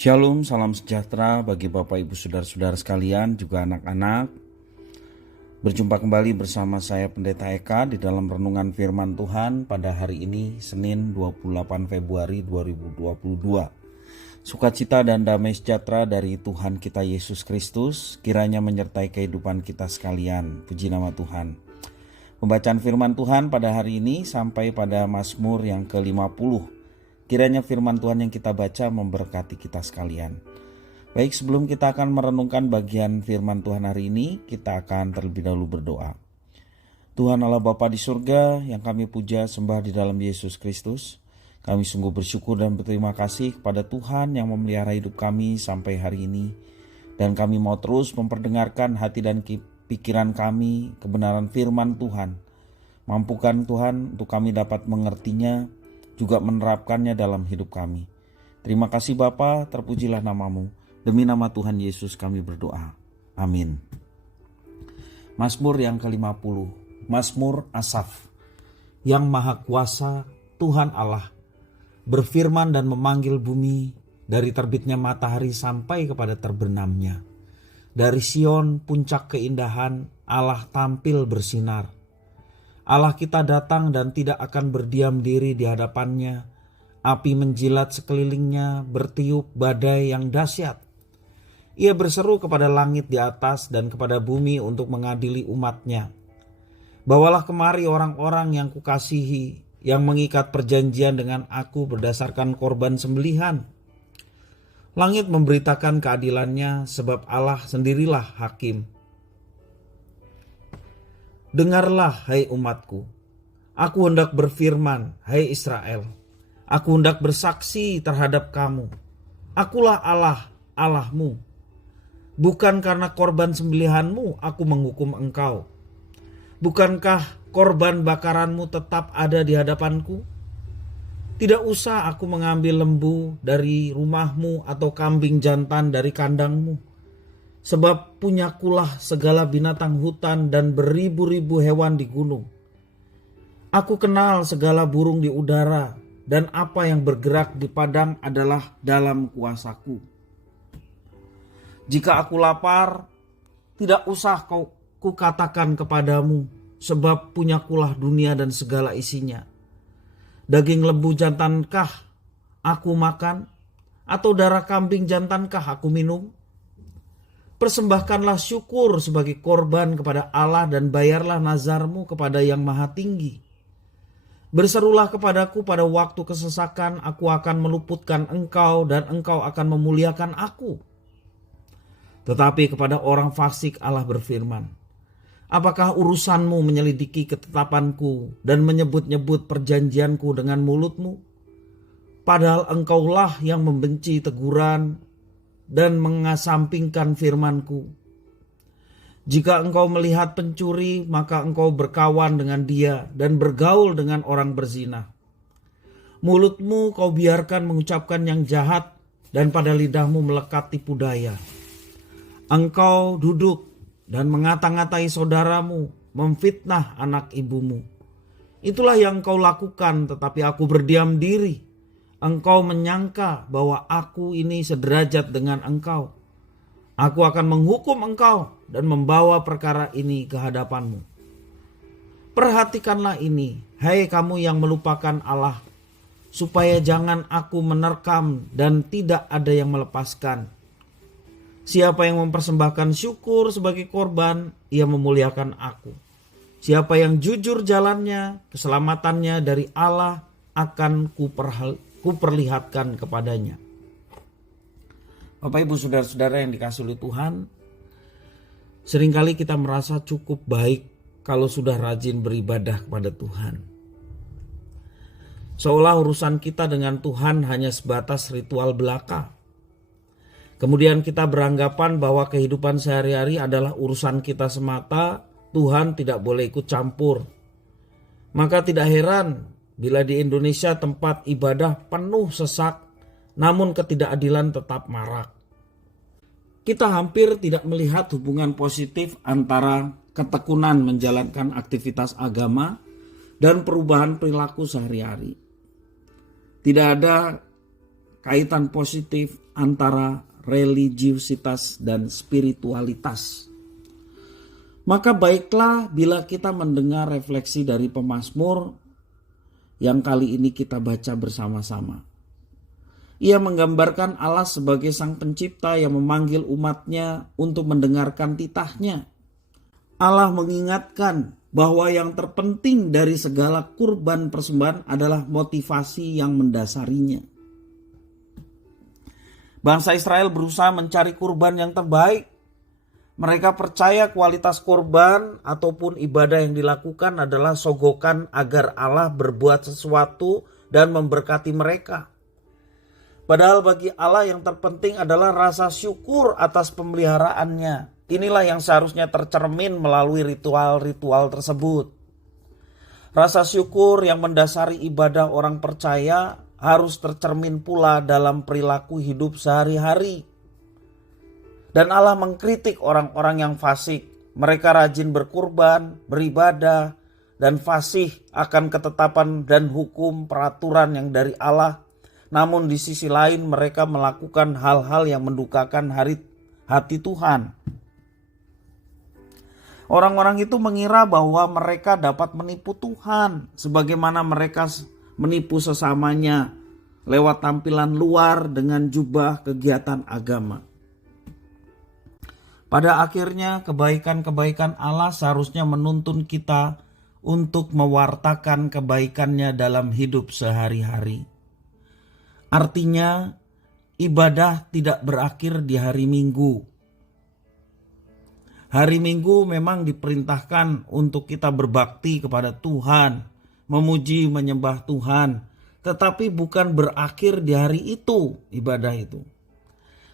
Shalom, salam sejahtera bagi Bapak Ibu Saudara-saudara sekalian, juga anak-anak. Berjumpa kembali bersama saya Pendeta Eka di dalam renungan firman Tuhan pada hari ini, Senin 28 Februari 2022. Sukacita dan damai sejahtera dari Tuhan kita Yesus Kristus kiranya menyertai kehidupan kita sekalian. Puji nama Tuhan. Pembacaan firman Tuhan pada hari ini sampai pada Mazmur yang ke-50. Kiranya firman Tuhan yang kita baca memberkati kita sekalian. Baik, sebelum kita akan merenungkan bagian firman Tuhan hari ini, kita akan terlebih dahulu berdoa. Tuhan Allah Bapa di surga yang kami puja sembah di dalam Yesus Kristus, kami sungguh bersyukur dan berterima kasih kepada Tuhan yang memelihara hidup kami sampai hari ini. Dan kami mau terus memperdengarkan hati dan pikiran kami kebenaran firman Tuhan. Mampukan Tuhan untuk kami dapat mengertinya, juga menerapkannya dalam hidup kami. Terima kasih Bapa, terpujilah namamu. Demi nama Tuhan Yesus kami berdoa. Amin. Mazmur yang ke-50, Mazmur Asaf. Yang Maha Kuasa, Tuhan Allah, berfirman dan memanggil bumi dari terbitnya matahari sampai kepada terbenamnya. Dari Sion, puncak keindahan, Allah tampil bersinar. Allah kita datang dan tidak akan berdiam diri di hadapannya. Api menjilat sekelilingnya, bertiup badai yang dahsyat. Ia berseru kepada langit di atas dan kepada bumi untuk mengadili umatnya. Bawalah kemari orang-orang yang kukasihi, yang mengikat perjanjian dengan aku berdasarkan korban sembelihan. Langit memberitakan keadilannya, sebab Allah sendirilah hakim. Dengarlah, hai umatku, aku hendak berfirman, hai Israel. Aku hendak bersaksi terhadap kamu. Akulah Allah, Allahmu. Bukan karena korban sembelihanmu aku menghukum engkau. Bukankah korban bakaranmu tetap ada di hadapanku? Tidak usah aku mengambil lembu dari rumahmu atau kambing jantan dari kandangmu. Sebab punyakulah segala binatang hutan dan beribu-ribu hewan di gunung. Aku kenal segala burung di udara, dan apa yang bergerak di padang adalah dalam kuasaku. Jika aku lapar, tidak usah ku katakan kepadamu, sebab punyakulah dunia dan segala isinya. Daging lembu jantankah aku makan, atau darah kambing jantankah aku minum? Persembahkanlah syukur sebagai korban kepada Allah dan bayarlah nazarmu kepada Yang Maha Tinggi. Berserulah kepadaku pada waktu kesesakan, aku akan meluputkan engkau dan engkau akan memuliakan aku. Tetapi kepada orang fasik Allah berfirman, apakah urusanmu menyelidiki ketetapanku dan menyebut-nyebut perjanjianku dengan mulutmu? Padahal engkaulah yang membenci teguran dan mengasampingkan firmanku. Jika engkau melihat pencuri, maka engkau berkawan dengan dia dan bergaul dengan orang berzina. Mulutmu kau biarkan mengucapkan yang jahat dan pada lidahmu melekat tipu daya. Engkau duduk dan mengata-ngatai saudaramu, memfitnah anak ibumu. Itulah yang kau lakukan, tetapi aku berdiam diri. Engkau menyangka bahwa aku ini sederajat dengan engkau. Aku akan menghukum engkau dan membawa perkara ini ke hadapanmu. Perhatikanlah ini, hai kamu yang melupakan Allah, supaya jangan aku menerkam dan tidak ada yang melepaskan. Siapa yang mempersembahkan syukur sebagai korban, ia memuliakan aku. Siapa yang jujur jalannya, keselamatannya dari Allah akan kuperlihatkan kepadanya. Bapak Ibu Saudara-saudara yang dikasihi oleh Tuhan, seringkali kita merasa cukup baik kalau sudah rajin beribadah kepada Tuhan. Seolah urusan kita dengan Tuhan hanya sebatas ritual belaka. Kemudian kita beranggapan bahwa kehidupan sehari-hari adalah urusan kita semata, Tuhan tidak boleh ikut campur. Maka tidak heran bila di Indonesia tempat ibadah penuh sesak, namun ketidakadilan tetap marak. Kita hampir tidak melihat hubungan positif antara ketekunan menjalankan aktivitas agama dan perubahan perilaku sehari-hari. Tidak ada kaitan positif antara religiusitas dan spiritualitas. Maka baiklah bila kita mendengar refleksi dari pemazmur yang kali ini kita baca bersama-sama. Ia menggambarkan Allah sebagai sang pencipta yang memanggil umatnya untuk mendengarkan titahnya. Allah mengingatkan bahwa yang terpenting dari segala kurban persembahan adalah motivasi yang mendasarinya. Bangsa Israel berusaha mencari kurban yang terbaik. Mereka percaya kualitas kurban ataupun ibadah yang dilakukan adalah sogokan agar Allah berbuat sesuatu dan memberkati mereka. Padahal bagi Allah yang terpenting adalah rasa syukur atas pemeliharaannya. Inilah yang seharusnya tercermin melalui ritual-ritual tersebut. Rasa syukur yang mendasari ibadah orang percaya harus tercermin pula dalam perilaku hidup sehari-hari. Dan Allah mengkritik orang-orang yang fasik. Mereka rajin berkurban, beribadah, dan fasih akan ketetapan dan hukum peraturan yang dari Allah. Namun di sisi lain mereka melakukan hal-hal yang mendukakan hati Tuhan. Orang-orang itu mengira bahwa mereka dapat menipu Tuhan sebagaimana mereka menipu sesamanya lewat tampilan luar dengan jubah kegiatan agama. Pada akhirnya kebaikan-kebaikan Allah seharusnya menuntun kita untuk mewartakan kebaikannya dalam hidup sehari-hari. Artinya ibadah tidak berakhir di hari Minggu. Hari Minggu memang diperintahkan untuk kita berbakti kepada Tuhan, memuji, menyembah Tuhan. Tetapi bukan berakhir di hari itu, ibadah itu.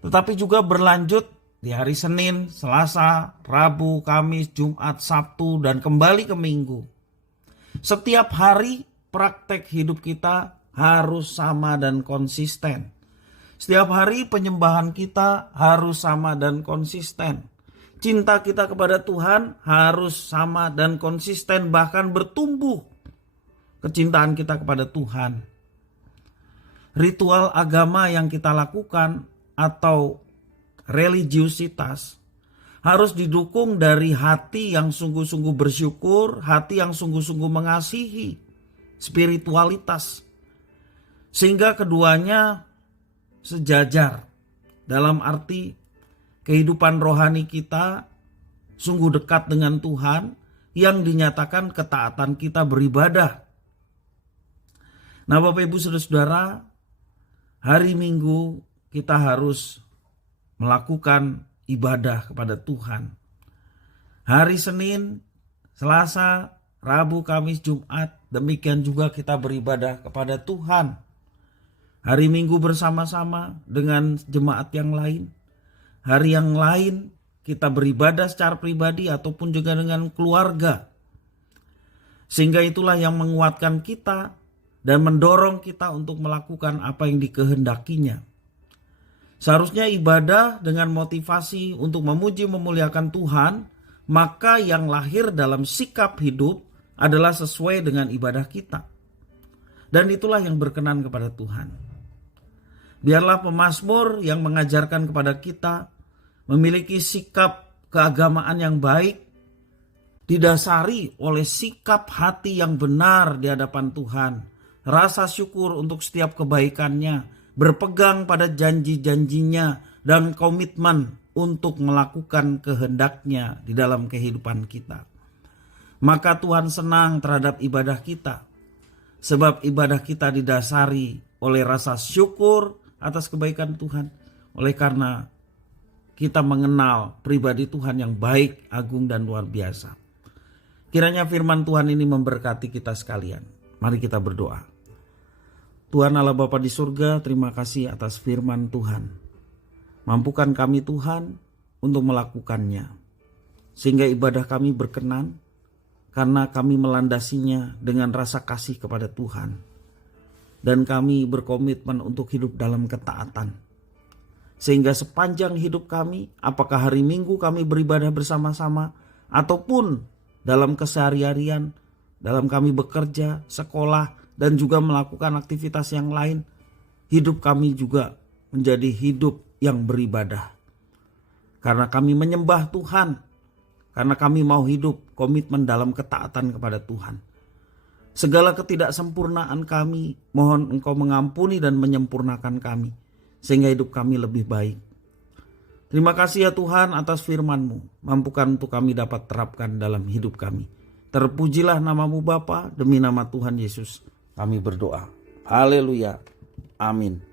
Tetapi juga berlanjut di hari Senin, Selasa, Rabu, Kamis, Jumat, Sabtu, dan kembali ke Minggu. Setiap hari praktek hidup kita harus sama dan konsisten. Setiap hari penyembahan kita harus sama dan konsisten. Cinta kita kepada Tuhan harus sama dan konsisten, bahkan bertumbuh kecintaan kita kepada Tuhan. Ritual agama yang kita lakukan atau religiusitas harus didukung dari hati yang sungguh-sungguh bersyukur, hati yang sungguh-sungguh mengasihi, spiritualitas. Sehingga keduanya sejajar dalam arti kehidupan rohani kita sungguh dekat dengan Tuhan yang dinyatakan ketaatan kita beribadah. Nah Bapak Ibu Saudara-saudara, hari Minggu kita harus melakukan ibadah kepada Tuhan. Hari Senin, Selasa, Rabu, Kamis, Jumat, demikian juga kita beribadah kepada Tuhan. Hari Minggu bersama-sama dengan jemaat yang lain. Hari yang lain kita beribadah secara pribadi ataupun juga dengan keluarga. Sehingga itulah yang menguatkan kita dan mendorong kita untuk melakukan apa yang dikehendakinya. Seharusnya ibadah dengan motivasi untuk memuji memuliakan Tuhan, maka yang lahir dalam sikap hidup adalah sesuai dengan ibadah kita. Dan itulah yang berkenan kepada Tuhan. Biarlah pemazmur yang mengajarkan kepada kita memiliki sikap keagamaan yang baik, didasari oleh sikap hati yang benar di hadapan Tuhan, rasa syukur untuk setiap kebaikannya, berpegang pada janji-janjinya, dan komitmen untuk melakukan kehendaknya di dalam kehidupan kita. Maka Tuhan senang terhadap ibadah kita, sebab ibadah kita didasari oleh rasa syukur atas kebaikan Tuhan, oleh karena kita mengenal pribadi Tuhan yang baik, agung, dan luar biasa. Kiranya firman Tuhan ini memberkati kita sekalian. Mari kita berdoa. Tuhan Allah Bapa di surga, terima kasih atas firman Tuhan. Mampukan kami Tuhan untuk melakukannya. Sehingga ibadah kami berkenan karena kami melandasinya dengan rasa kasih kepada Tuhan. Dan kami berkomitmen untuk hidup dalam ketaatan. Sehingga sepanjang hidup kami, apakah hari Minggu kami beribadah bersama-sama, ataupun dalam keseharian, dalam kami bekerja, sekolah, dan juga melakukan aktivitas yang lain, hidup kami juga menjadi hidup yang beribadah. Karena kami menyembah Tuhan, karena kami mau hidup komitmen dalam ketaatan kepada Tuhan. Segala ketidaksempurnaan kami, mohon Engkau mengampuni dan menyempurnakan kami, sehingga hidup kami lebih baik. Terima kasih ya Tuhan atas firman-Mu, mampukan untuk kami dapat terapkan dalam hidup kami. Terpujilah nama-Mu Bapa, demi nama Tuhan Yesus kami berdoa. Haleluya. Amin.